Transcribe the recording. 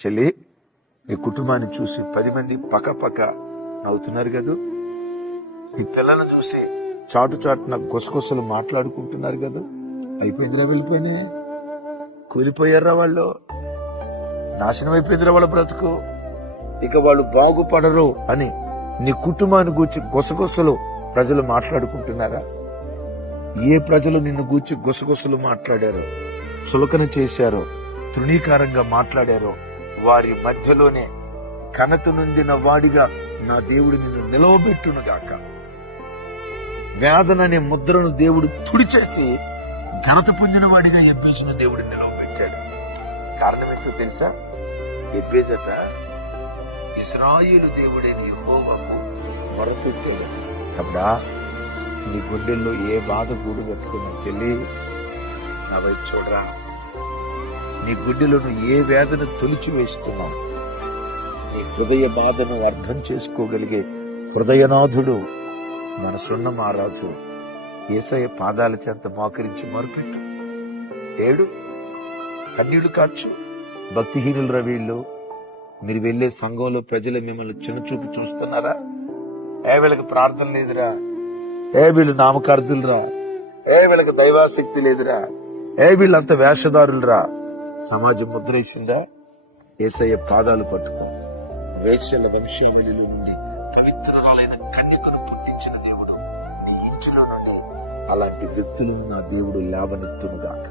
చెల్లి, నీ కుటుంబాన్ని చూసి 10 మంది పక్క నవ్వుతున్నారు కదూ. నీ పిల్లలను చూసి చాటున గుసగుసలు మాట్లాడుకుంటున్నారు కదూ. అయిపోయిందిరా, వెళ్ళిపోయినా, కూలిపోయారా వాళ్ళు, నాశనం అయిపోయిందిరా వాళ్ళ బ్రతుకు, ఇక వాళ్ళు బాగుపడరు అని నీ కుటుంబాన్ని గూర్చి గుసగుసలు ప్రజలు మాట్లాడుకుంటున్నారా? ఏ ప్రజలు నిన్ను గూర్చి గుసగుసలు మాట్లాడారో, చులకన చేశారో, తృణీకారంగా మాట్లాడారో వారి మధ్యలోనే ఘనత నొందిన వాడిగా నా దేవుడు నిన్ను నిలవబెట్టునుగాక. వేదన అనే ముద్రను దేవుడు తుడిచేసి ఘనత పొందిన వాడిగా ఎబ్బేసిన దేవుడు నిలవబెట్టాడు. కారణం ఏంటో తెలుసా? ఎబ్బేజట ఇశ్రాయేలు దేవుడైన యెహోవాకు మొరపెట్టాడు. అప్పుడా నీ గుండెల్లో ఏ బాధ గూడు పెట్టుకున్నా చెల్లి, నా వైపు చూడరా. నీ గుండెలను ఏ వేదన తొలిచి వేస్తున్నావు? నీ హృదయ బాధను అర్థం చేసుకోగలిగే హృదయనాథుడు మనసున్న మారాజు యేసయ్య పాదాల చెంత మోకరించి మొరపెట్టు, ఏడు, కన్నీళ్లు కార్చు. భక్తిహీనులు వీళ్ళు. మీరు వెళ్లే సంఘంలో ప్రజలు మిమ్మల్ని చిన్నచూపు చూస్తున్నారా? వీళ్ళకి ప్రార్థన లేదురా, వీళ్ళు నామకార్థులరా, వీళ్ళకి దైవాసక్తి లేదురా, వీళ్ళంత వేషధారులరా. సమాజం ముద్రేసిందా? యేసయ్య పాదాలు పట్టుకో. వేశ్యల వంశావళిలో నుండి పవిత్రురాలైన కన్యకను పుట్టించిన దేవుడు నీ ఇంటిలో నుండి అలాంటి వ్యక్తులను నా దేవుడు లేవనెత్తునుగాక.